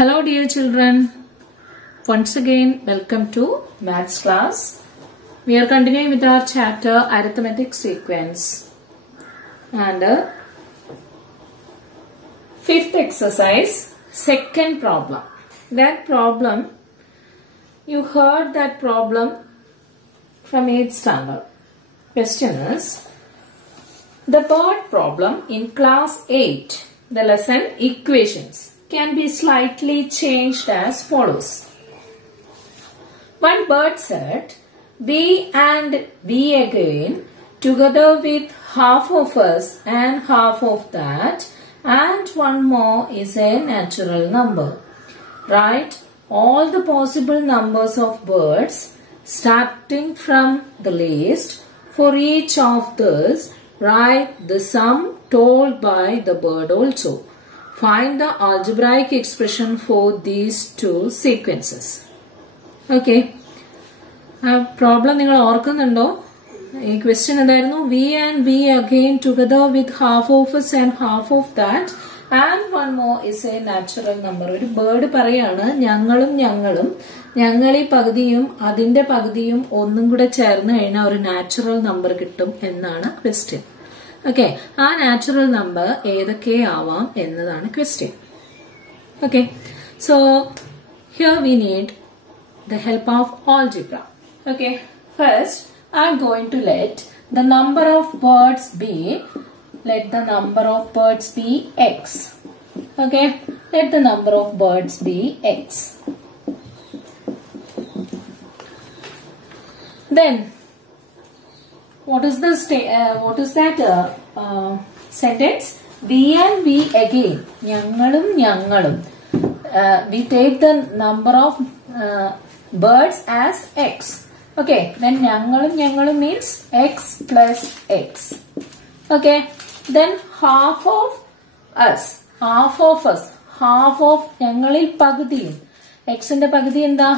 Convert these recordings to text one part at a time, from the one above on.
Hello dear children, once again welcome to Maths class. We are continuing with our chapter Arithmetic Sequence and fifth exercise, second problem. That problem, you heard that problem from 8th standard. Question is, the bird problem in class 8, the lesson equations, can be slightly changed as follows. One bird said, we and we again, together with half of us and half of that, and one more is a natural number. Write all the possible numbers of birds starting from the least. For each of these, write the sum told by the bird also. Find the algebraic expression for these two sequences. Okay. Problem നിങ്ങൾ ഓർക്കുന്നുണ്ടോ? ഈ question എന്തായിരുന്നു? We and we again together with half of us and half of that and one more is a natural number. ഒരു bird പറയാണ് ഞങ്ങളും ഞങ്ങളീ പകുതിയും അതിന്റെ പകുതിയും ഒന്നും കൂടെ ചേർന്ന് കഴിഞ്ഞാൽ ഒരു natural number കിട്ടും എന്നാണ് question. Okay, ആ natural number ഏതൊക്കെ ആവാം എന്നതാണ് question. Okay, so here we need the help of algebra. Okay, first I am going to let the number of birds be, x. Okay, let the number of birds be x. Then what is that sentence? We and we again. ഞങ്ങളും. We take the number of birds as x. Okay. Then ഞങ്ങളും means x plus x. Okay. Then half of ഞങ്ങളിൽ പകുതിയും. x ന്റെ പകുതി എന്താ?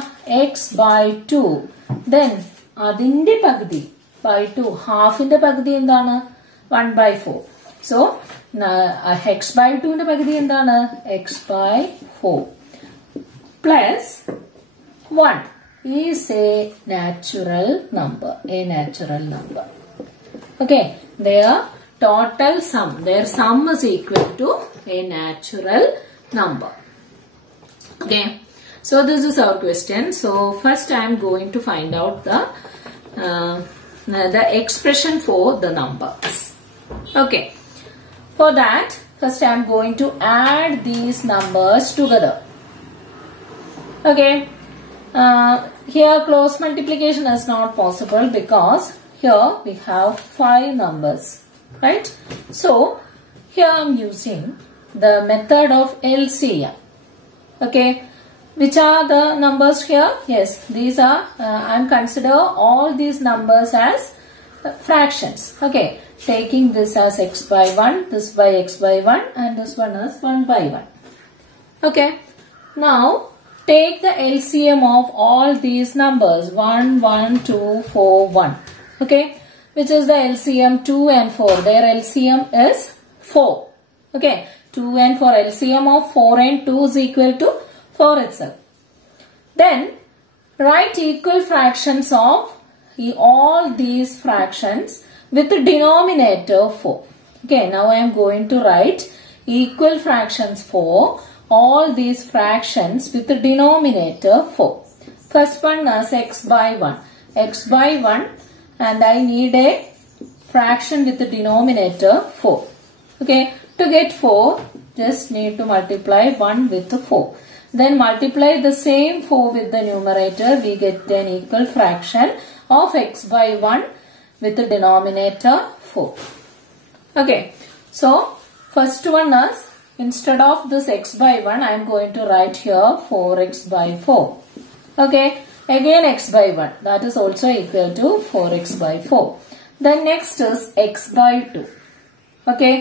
x by 2. Then അതിന്റെ പകുതി by 2. Half ന്റെ പകുതി എന്താണ്? 1 by 4. So, x by 2 ന്റെ പകുതി എന്താണ്? x by 4. Plus 1 is a natural number. Okay. Their total sum, their sum is equal to a natural number. Okay. So, this is our question. So, first I am going to find out the expression for the numbers. Okay. For that, first I am going to add these numbers together. Okay. Here close multiplication is not possible because here we have 5 numbers. Right. So, here I am using the method of LCM. Okay. Which are the numbers here? Yes, these are, I am consider all these numbers as fractions. Okay, taking this as x by 1, this by x by 1 and this one as 1 by 1. Okay, now take the LCM of all these numbers 1, 1, 2, 4, 1. Okay, which is the LCM 2 and 4. Their LCM is 4. Okay, 2 and 4 LCM of 4 and 2 is equal to 4 itself. Then write equal fractions of all these fractions with the denominator 4. Okay, now I am going to write equal fractions for all these fractions with the denominator 4. First one is x by 1. X by 1 and I need a fraction with the denominator 4. Okay, to get 4 just need to multiply 1 with the 4. Then multiply the same 4 with the numerator. We get an equal fraction of x by 1 with the denominator 4. Okay. So, first one is, instead of this x by 1, I am going to write here 4x by 4. Okay. Again x by 1. That is also equal to 4x by 4. Then next is x by 2. Okay.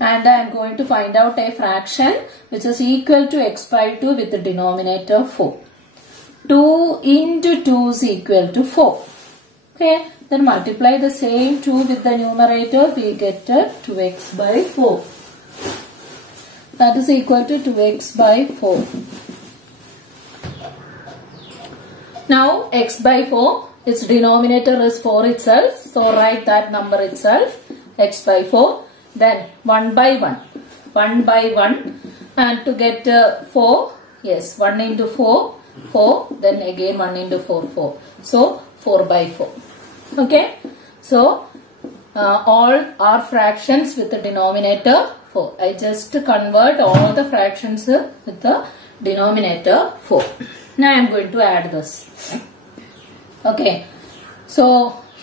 And I am going to find out a fraction which is equal to x by 2 with the denominator 4. 2 into 2 is equal to 4. Okay. Then multiply the same 2 with the numerator. We get 2x by 4. That is equal to 2x by 4. Now x by 4, its denominator is 4 itself. So write that number itself, x by 4. Then 1 by 1. 1 by 1. And to get 4, yes, 1 into 4, 4. Then again 1 into 4, 4. So 4 by 4. Okay. So all are fractions with the denominator 4. I just convert all the fractions with the denominator 4. Now I am going to add this. Okay. So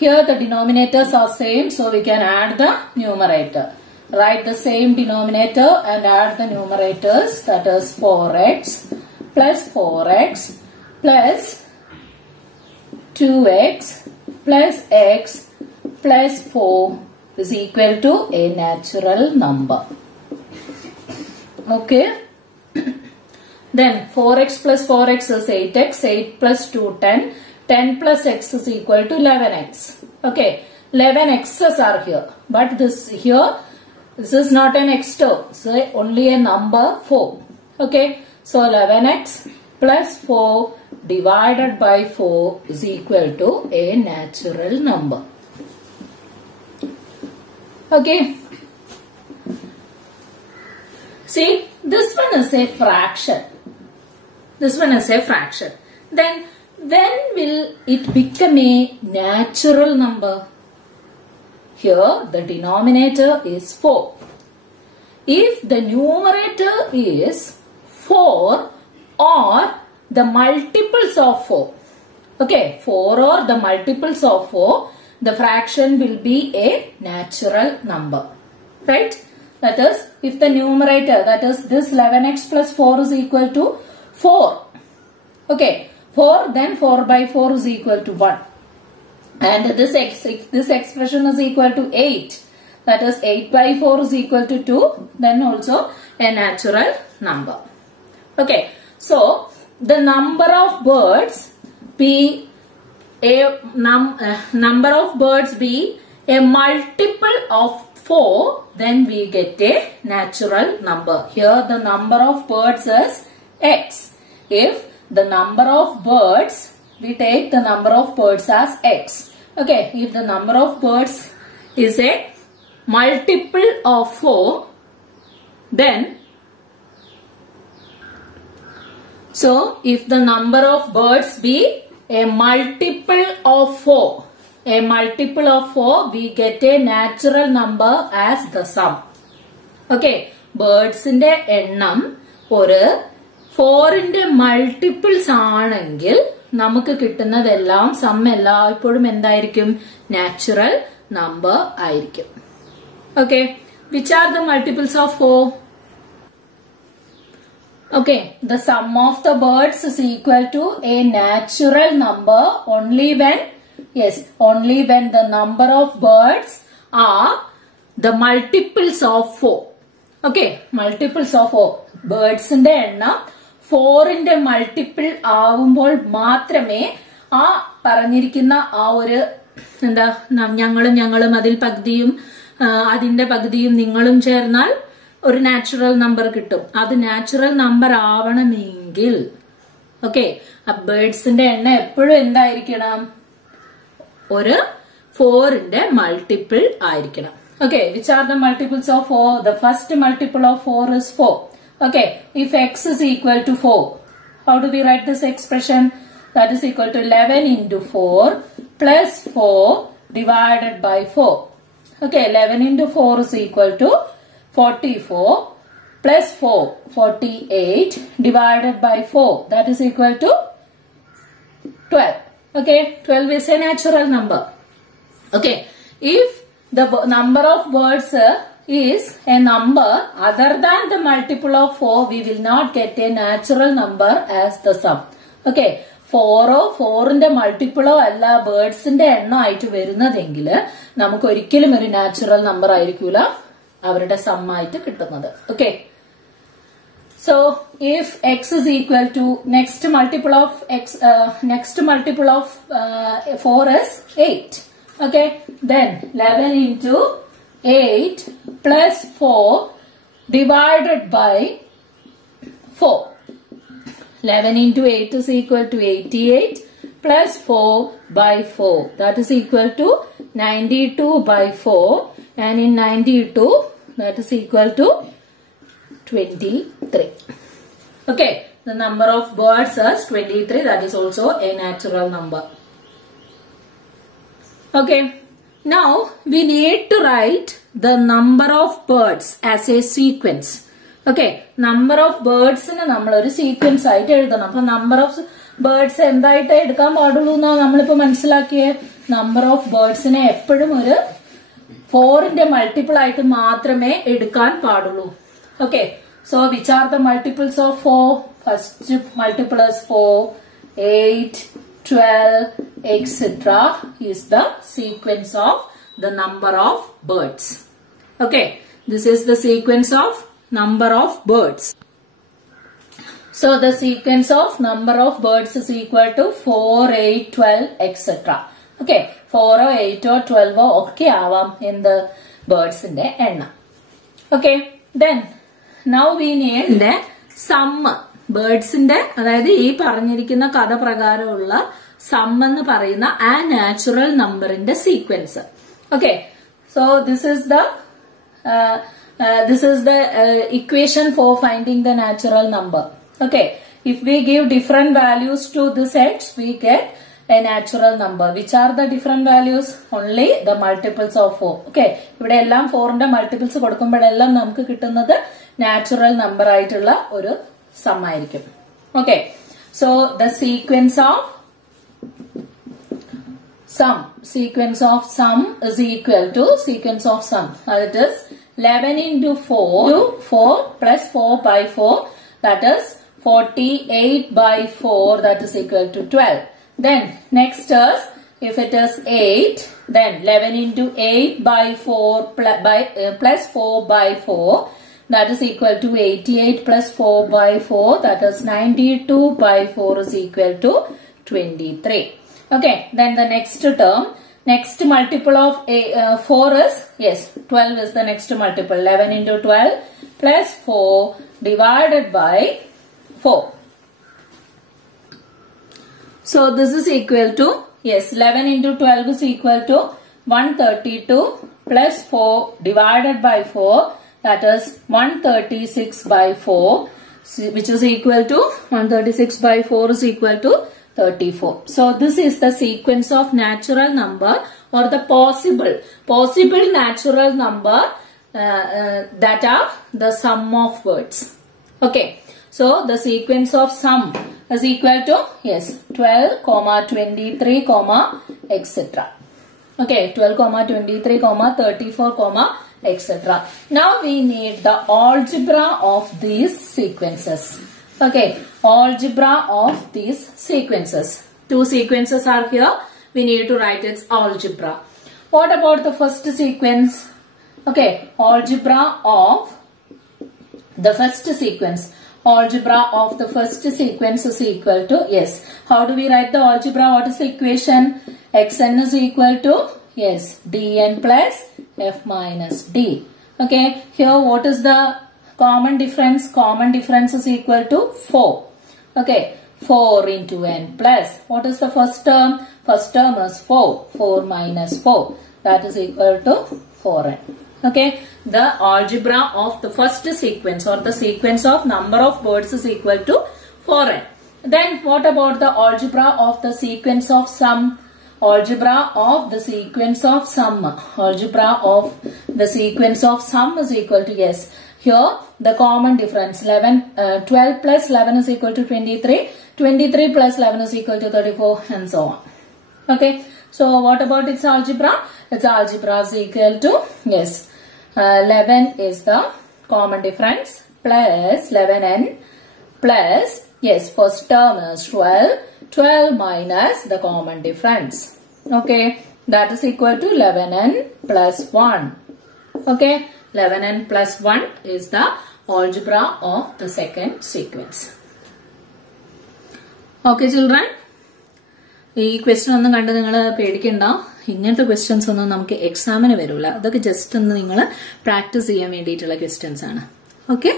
here the denominators are same, so we can add the numerator. Write the same denominator and add the numerators, that is 4x plus 4x plus 2x plus x plus 4 is equal to a natural number. Okay. Then 4x plus 4x is 8x, 8 plus 2, 10. 10 plus x is equal to 11x. Okay, 11x's are here. But this is not an x term. So only a number 4. Okay, so 11x plus 4 divided by 4 is equal to a natural number. Okay. See, this one is a fraction. This one is a fraction. Then when will it become a natural number? Here the denominator is 4. If the numerator is 4 or the multiples of 4. Okay, 4 or the multiples of 4, the fraction will be a natural number. Right? That is, if the numerator, that is this 11x plus 4 is equal to 4. Okay, 4, then 4 by 4 is equal to 1. And this expression is equal to 8. That is 8 by 4 is equal to 2. Then also a natural number. Okay, so the number of birds be a number of birds be a multiple of 4, then we get a natural number. Here the number of birds is x. If the number of birds, we take the number of birds as x. Okay, if the number of birds is a multiple of 4, then so if the number of birds be a multiple of 4, we get a natural number as the sum. Okay, birds in the ennam oru 4 ന്റെ multiples ആണെങ്കിൽ നമുക്ക് കിട്ടുന്നതെല്ലാം some എല്ലായ്പ്പോഴും എന്തായിരിക്കും? Natural number ആയിരിക്കും. Okay, which are the multiples of 4? Okay, the sum of the birds is equal to a natural number only when, yes, only when the number of birds are the multiples of 4. Okay, multiples of 4. Birds in the എണ്ണം 4 ന്റെ multiple ആവുമ്പോൾ മാത്രമേ ആ പറഞ്ഞിരിക്കുന്ന ആ ഒരു എന്താ ഞങ്ങളും അതിൽ പകുതിയും അതിന്റെ പകുതിയും നിങ്ങളും ചേർന്നാൽ ഒരു നാച്ചുറൽ നമ്പർ കിട്ടും. അത് നാച്ചുറൽ നമ്പർ ആവണമെങ്കിൽ ഓക്കെ ആ ബേർഡ്സിന്റെ എണ്ണം എപ്പോഴും എന്തായിരിക്കണം? ഒരു 4 ന്റെ മൾട്ടിപ്പിൾ ആയിരിക്കണം. Okay, which are the multiples of 4? The first multiple of 4 is 4. Okay, if x is equal to 4, how do we write this expression? That is equal to 11 into 4 plus 4 divided by 4. Okay, 11 into 4 is equal to 44 plus 4, 48 divided by 4. That is equal to 12. Okay, 12 is a natural number. Okay, if the number of birds is a number other than the multiple of 4, we will not get a natural number as the sum. Okay, 4 ന്റെ മൾട്ടിപ്പിളോ അല്ല ബേർഡ്സിന്റെ എണ്ണം ആയിട്ട് വരുന്നതെങ്കിൽ നമുക്ക് ഒരിക്കലും ഒരു natural number ആയിരിക്കൂല അവരുടെ some ആയിട്ട് കിട്ടുന്നത്. Okay, so if x is equal to next multiple of 4 is 8. Okay, then 11 into 8 plus 4 divided by 4. 11 into 8 is equal to 88 plus 4 by 4. That is equal to 92 by 4. And in 92, that is equal to 23. Okay. The number of birds is 23. That is also a natural number. Okay. Now, we need to write the number of birds as a sequence. Okay. Number of birds in a number of sequence. Number of birds and number of birds in a 4 in the multiple item matrame edukan padulu. Okay. So, which are the multiples of 4? First multiple is 4, 8, 12, etc. is the sequence of the number of birds. Okay. This is the sequence of number of birds. So, the sequence of number of birds is equal to 4, 8, 12, etc. Okay. 4 or 8 or 12 or okay avam in the birds in the end. Okay. Then, now we need the sum. Birds in the ee paranjirikkunna katha prakaramula sum ennu parayunna a natural number in the sequence. Okay. So this is the equation for finding the natural number. Okay. If we give different values to the sets, we get a natural number. Which are the different values? Only the multiples of 4. Okay. Ivide ellam 4 inde multiples kodukkumbodellam namukku kittunnathu natural number aayittulla oru sum ആയിരിക്കും. Okay. So the sequence of sum is equal to sequence of sum. That is 11 into 4 plus 4 by 4, that is 48 by 4, that is equal to 12. Then next is, if it is 8, then 11 into 8 by 4 plus 4 by 4, that is equal to 88 plus 4 by 4, that is 92 by 4 is equal to 23. Okay, then the next term, next multiple of 4 is, yes, 12 is the next multiple. 11 into 12 plus 4 divided by 4. So this is equal to, yes, 11 into 12 is equal to 132 plus 4 divided by 4. That is 136 by 4, which is equal to 136 by 4 is equal to 34. So this is the sequence of natural number or the possible natural number that are the sum of words. Okay. So the sequence of sum is equal to, yes, 12, 23, etc. Okay, 12, 23, 34, etc. Now we need the algebra of these sequences. Okay, algebra of these sequences. Two sequences are here. We need to write its algebra. What about the first sequence? Okay, algebra of the first sequence. Algebra of the first sequence is equal to, yes. How do we write the algebra? What is the equation? Xn is equal to, yes, dn plus f minus d. Okay, here what is the common difference? Common difference is equal to 4. Okay, 4 into n plus, what is the first term? First term is 4. 4 minus 4. That is equal to 4n. Okay, the algebra of the first sequence or the sequence of number of birds is equal to 4n. Then what about the algebra of the sequence of sum? Algebra of the sequence of sum. Algebra of the sequence of sum is equal to, yes, here the common difference 12 plus 11 is equal to 23. 23 plus 11 is equal to 34 and so on. Okay, so what about its algebra? Its algebra is equal to, yes, 11 is the common difference plus 11n plus, yes, first term is 12. 12 minus the common difference. Okay, that is equal to 11n plus 1. Okay, 11n plus 1 is the algebra of the second sequence. Okay, children. ഈ question ഒന്നും കണ്ട് നിങ്ങൾ പേടിക്കണ്ട. ഇങ്ങനത്തെ questions ഒന്നും നമുക്ക് എക്സാമിന് വരില്ല. അതൊക്കെ ജസ്റ്റ് ഒന്ന് നിങ്ങൾ പ്രാക്ടീസ് ചെയ്യാൻ വേണ്ടിയിട്ടുള്ള ക്വസ്റ്റ്യൻസ് ആണ്. Okay,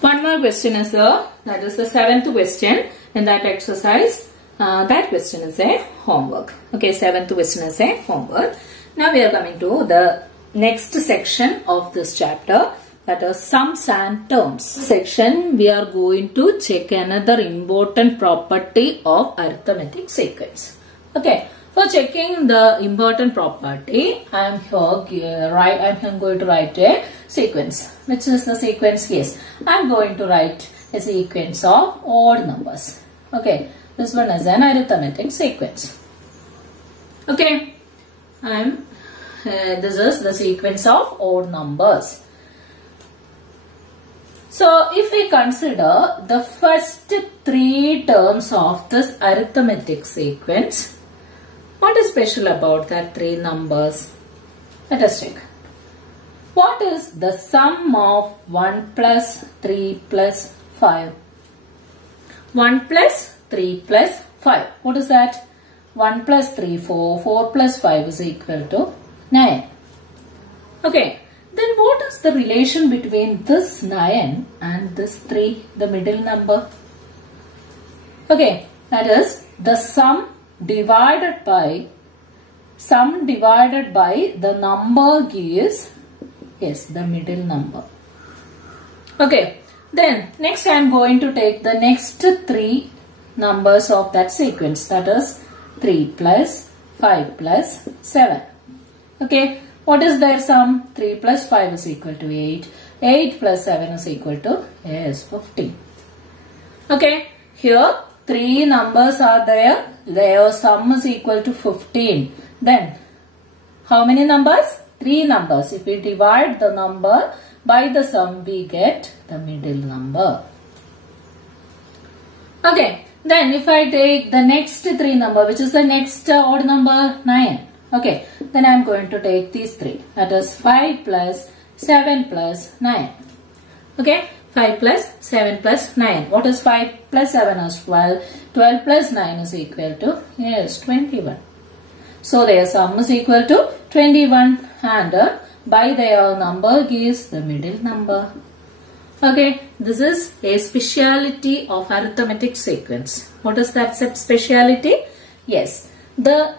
One more question is that is the 7th question in that exercise. That question is a homework. Okay, 7th question is a homework. Now we are coming to the next section of this chapter, that is sums and terms. Section we are going to check another important property of arithmetic sequence. Okay, for checking the important property, I am going to write a sequence. Which is the sequence? Yes, I am going to write a sequence of odd numbers. Okay, this one is an arithmetic sequence. Okay, this is the sequence of odd numbers. So, if we consider the first 3 terms of this arithmetic sequence, what is special about that 3 numbers? Let us check. What is the sum of 1 plus 3 plus 5? 1 plus 3 plus 5. What is that? 1 plus 3, 4. 4 plus 5 is equal to 9. Okay. Then what is the relation between this 9 and this 3, the middle number? Okay. That is the sum divided by the number gives, yes, the middle number. Okay. Then next I am going to take the next 3 numbers of that sequence, that is 3 plus 5 plus 7. Okay. What is their sum? 3 plus 5 is equal to 8. 8 plus 7 is equal to, yes, 15. Okay. Here 3 numbers are there. Their sum is equal to 15. Then how many numbers? 3 numbers. If we divide the number by the sum, we get the middle number. Okay. Then if I take the next 3 number, which is the next odd number, 9. Okay. Then I am going to take these 3. That is 5 plus 7 plus 9. Okay. 5 plus 7 plus 9. What is 5 plus 7 is 12. 12 plus 9 is equal to, yes, 21. So their sum is equal to 21 and by their number gives the middle number. Okay, this is a speciality of arithmetic sequence. What is that speciality? Yes, the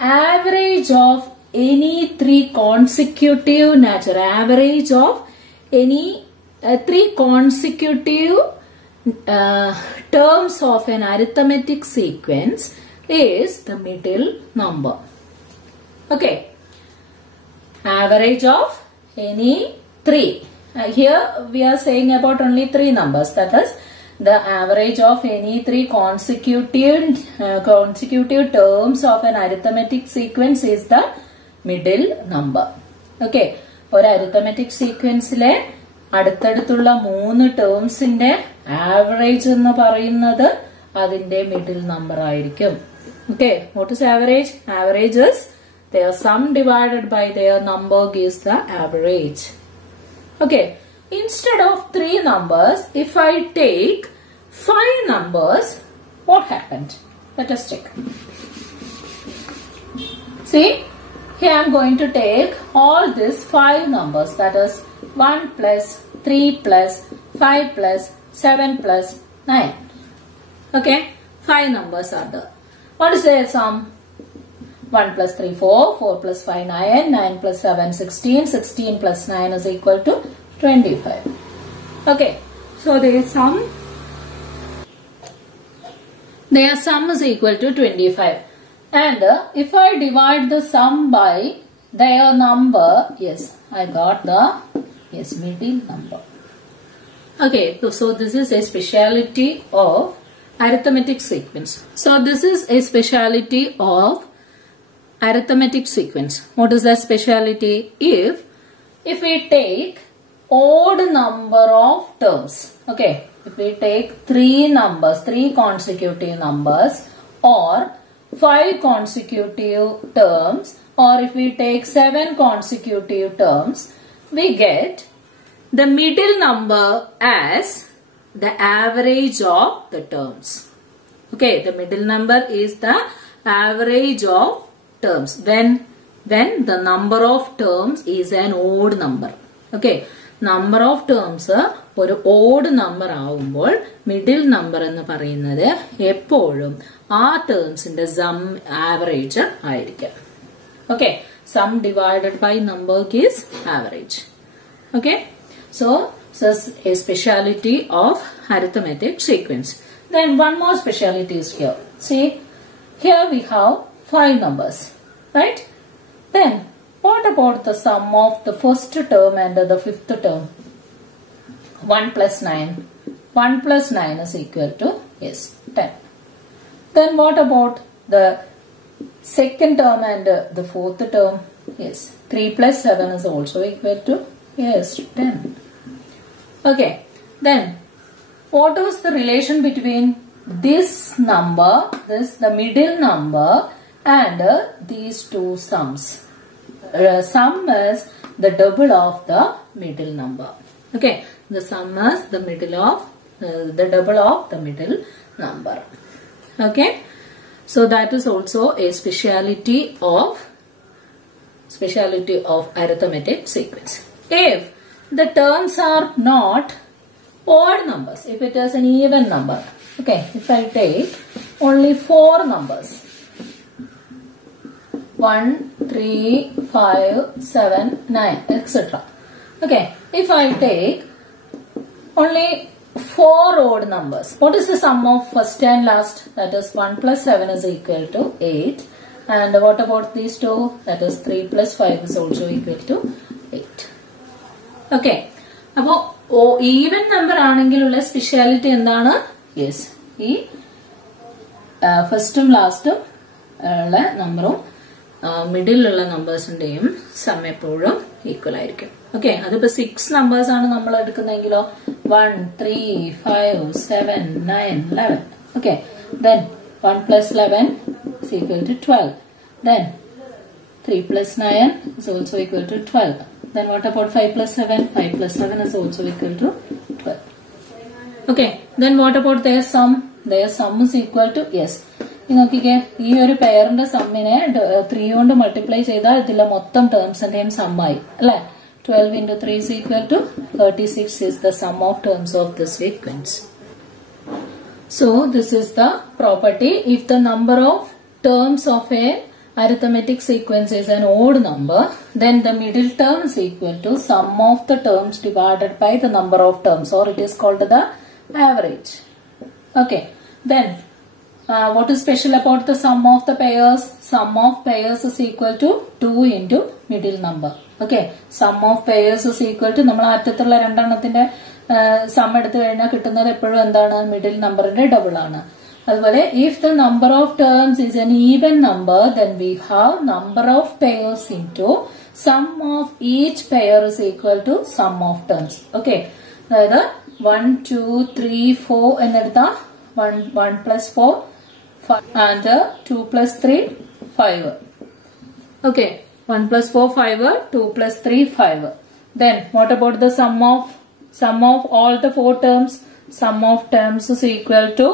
average of any 3 consecutive average of any 3 consecutive terms of an arithmetic sequence is the middle number. Okay. Average of any 3. Here we are saying about only 3 numbers. That is the average of any 3 consecutive terms of an arithmetic sequence is the middle number. Okay. ഒരു arithmetic sequenceലെ അടുത്തടുത്തുള്ള 3 termsന്റെ average എന്ന് പറയുന്നത് അതിന്റെ middle number ആയിരിക്കും. Okay, what is average? Average is their sum divided by their number gives the average. Okay, instead of 3 numbers, if I take 5 numbers, what happened? Let us check. See, here I am going to take all these 5 numbers, that is 1 plus 3 plus 5 plus 7 plus 9. Okay, 5 numbers are there. What is their sum? 1 plus 3, 4, 4 plus 5, 9, 9 plus 7, 16, 16 plus 9 is equal to 25. Okay, so their sum is equal to 25. And if I divide the sum by their number, yes, I got the, yes, middle number. Okay, so this is a speciality of arithmetic sequence. So this is a speciality of arithmetic sequence. What is the speciality? If we take odd number of terms, okay, if we take 3 numbers, 3 consecutive numbers or 5 consecutive terms, or if we take 7 consecutive terms, we get the middle number as the average of the terms. Okay, the middle number is the average of terms when the number of terms is an odd number. Okay, number of terms ഒരു odd number ആവുമ്പോൾ middle number എന്ന് പറയുന്നത് എപ്പോഴും ആ termsന്റെ sum average ആയിരിക്കും. Okay, sum divided by number is average. Okay, so this is a speciality of arithmetic sequence. Then one more speciality is here. See, here we have 5 numbers, right? Then what about the sum of the first term and the fifth term? 1 plus 9. 1 plus 9 is equal to, yes, 10. Then what about the second term and the fourth term? Yes, 3 plus 7 is also equal to, yes, 10. Okay, then what was the relation between this number, the middle number, and these two sums? Sum is the double of the middle number. Okay, the sum is the double of the middle number. Okay, so that is also a speciality of arithmetic sequence. If the terms are not odd numbers, if it is an even number, okay, if I take only 4 numbers, 1, 3, 5, 7, 9, etc. Okay, if I take only 4 odd numbers, what is the sum of first and last? That is 1 plus 7 is equal to 8. And what about these two? That is 3 plus 5 is also equal to 8. Okay, അപ്പോൾ even number ആണെങ്കിലുള്ള speciality എന്താണ്? Yes, ഈ ഫസ്റ്റും ലാസ്റ്റും ഉള്ള നമ്പറും മിഡിലുള്ള നമ്പേഴ്സിന്റെയും some എപ്പോഴും equal ആയിരിക്കും. Okay, അതിപ്പോ 6 numbers ആണ് നമ്മൾ എടുക്കുന്നതെങ്കിലോ 1, 3, 5, 7, 9, 11. Okay, then 1 plus 11 is equal to 12. Then 3 plus 9 is also equal to 12. Then what about 5 plus 7? 5 plus 7 is also equal to 12. Okay, then what about their sum? Their sum is equal to, yes, നോക്കിക്കേ, ഈ ഒരു പെയറിന്റെ സമ്മിനെ 3 കൊണ്ട് multiply ചെയ്താൽ ഇതിലെ മൊത്തം ടേംസിന്റെയും സമ്മായി അല്ലെ. 12 into 3 is equal to 36 is the sum of terms of the sequence. So this is the property. If the number of terms of a arithmetic sequence is an odd number, then the middle term is equal to sum of the terms divided by the number of terms, or it is called the average. Okay, then what is special about the sum of the pairs? Sum of pairs is equal to 2 into middle number. Okay, sum of pairs is equal to, നമ്മൾ അറ്റത്തുള്ള രണ്ടെണ്ണത്തിന്റെ some എടുത്തു കഴിഞ്ഞാൽ കിട്ടുന്നത് എപ്പോഴും എന്താണ്? Middle നമ്പറിന്റെ double ആണ്. അതുപോലെ if the number of terms is an even number, then we have number of pairs into sum of each pair is equal to sum of terms. Okay, അതായത് 1, 2, 3, 4 എന്നെടുത്താൽ 1 plus 4 5 and 2 plus 3 5. Okay, 1 plus 4 5, 2 plus 3 5. Then what about the sum of all the 4 terms? Sum of terms is equal to,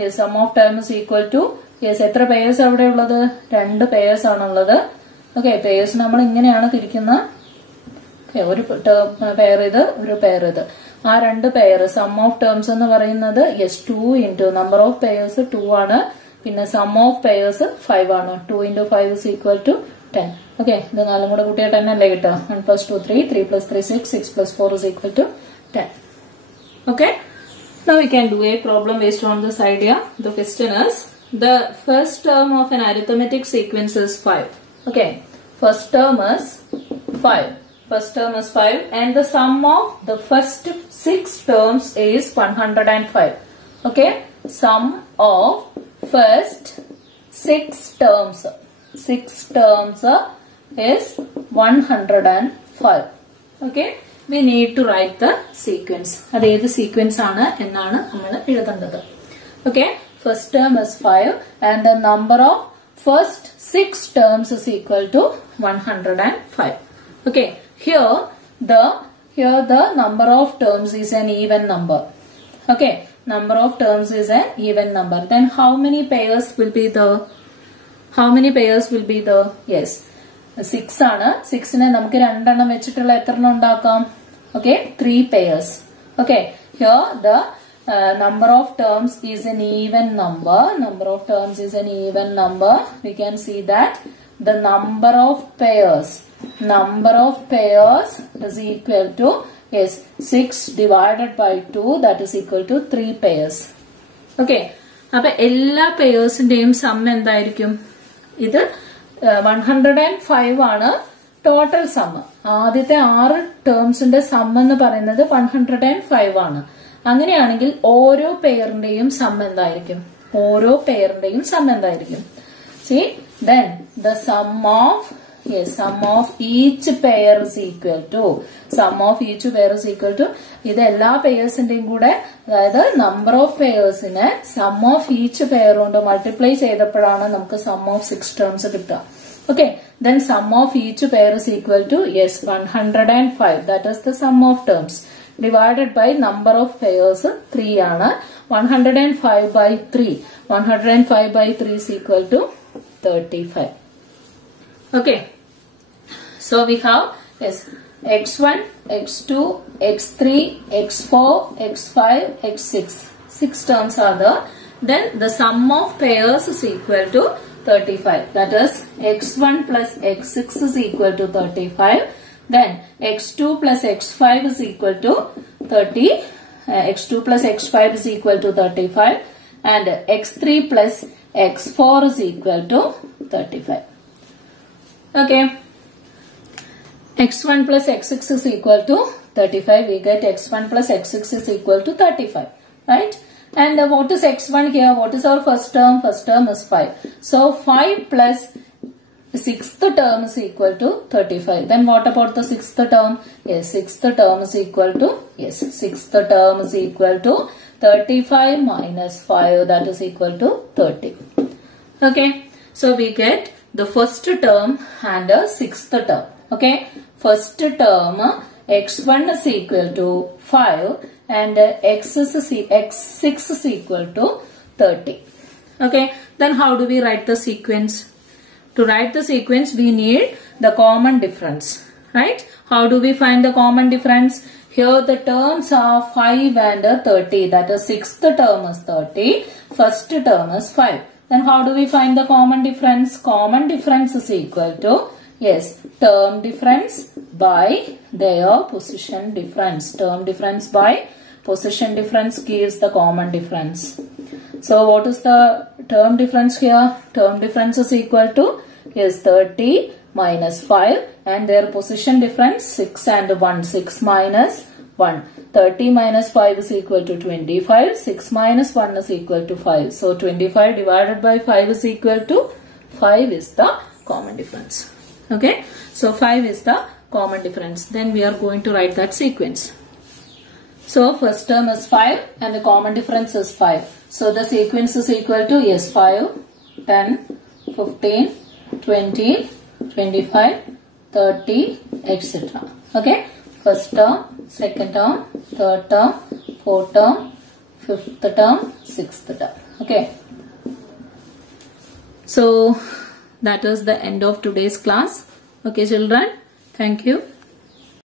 yes, sum of terms is equal to, yes, എത്ര payers അവിടെ ഉള്ളത്? 2 payers ആണുള്ളത്. Okay, payers നമ്മൾ ഇങ്ങനെയാണ് തിരിക്കുന്നത്. ഒരു pair ഇത്, ഒരു pair ഇത്. ആ 2 പെയർ സം ഓഫ് ടേംസ് എന്ന് പറയുന്നത്, yes, 2 into number of pairs 2 ആണ്. പിന്നെ സം ഓഫ് പേയേഴ്സ് 5 ആണ്. 2 into 5 is equal to 10. Okay, ഇത് നാലും കൂടെ കൂട്ടിയാൽ 10 അല്ലേ കിട്ടുക? 1 plus 2 3, 3 plus 3 6, 6 plus 4 is equal to 10. Okay, now we can do a problem based on this idea. The question is, the first term of an arithmetic sequence is 5. Okay, first term is 5. First term is 5 and the sum of the first 6 terms is 105. Okay, sum of first 6 terms is 105. Okay, we need to write the sequence. അത് ഏത് sequence ആണ് എന്നാണ് നമ്മൾ എഴുതേണ്ടത്. Okay, first term is 5 and the number of first 6 terms is equal to 105. Okay, here the number of terms is an even number. Okay, number of terms is an even number. Then how many pairs will be there? Yes, 6 ആണ്. 6നെ നമുക്ക് രണ്ടെണ്ണം വെച്ചിട്ടുള്ള എത്ര എണ്ണം ഉണ്ടാക്കാം? Okay, 3 pairs. Okay, here the number of terms is an even number. Number of terms is an even number. We can see that the number of pairs is equal to 6 divided by 2, that is equal to 3 pairs. Okay, now all pairs in sum endaayirikkum idu 105 aanu total sum. ആദ്യത്തെ 6 ടേംസിന്റെ some എന്ന് പറയുന്നത് 105 ആണ്. അങ്ങനെയാണെങ്കിൽ ഓരോ പെയറിന്റെയും some എന്തായിരിക്കും? See, then the sum of each pair is equal to ഇത് എല്ലാ പെയർസിന്റെയും കൂടെ, അതായത് നമ്പർ ഓഫ് പെയർസിനെ സം ഓഫ് ഈച്ച് പെയർ കൊണ്ട് മൾട്ടിപ്ലൈ ചെയ്തപ്പോഴാണ് നമുക്ക് സം ഓഫ് 6 ടേംസ് കിട്ടുക. Okay, then sum of each pair is equal to 105. That is the sum of terms divided by number of pairs 3 ആണ്. 105 by 3. 105 by 3 is equal to 35. Okay, so we have x1, x2, x3, x4, x5, x6. 6 terms are there. Then the sum of pairs is equal to 35. That is x1 plus x6 is equal to 35. Then x2 plus x5 is equal to 30. X2 plus x5 is equal to 35. And x3 plus x4 is equal to 35. Okay. x1 plus x6 is equal to 35. We get x1 plus x6 is equal to 35. Right? And what is x1 here? What is our first term? First term is 5. So 5 plus 6th term is equal to 35. Then what about the 6th term? 6th term is equal to 35 minus 5, that is equal to 30. Okay, so we get the first term and the 6th term. Okay, first term x1 is equal to 5 and x6 is equal to 30. Okay, then how do we write the sequence? To write the sequence, we need the common difference, right? How do we find the common difference? Here the terms are 5 and 30. That is 6th term is 30, first term is 5. Then how do we find the common difference? Common difference is equal to term difference by their position difference. Term difference by position difference gives the common difference. So what is the term difference here? Term difference is equal to 30 minus 5 and their position difference 6 and 1. 6 minus 1. 30 minus 5 is equal to 25. 6 minus 1 is equal to 5. So 25 divided by 5 is equal to 5 is the common difference. Okay. So 5 is the common difference. Then we are going to write that sequence. So first term is 5 and the common difference is 5. So the sequence is equal to 5, 10, 15, 20, 25, 30, etc. Okay. First term, second term, third term, fourth term, fifth term, sixth term. Okay. So that is the end of today's class. Okay children, thank you.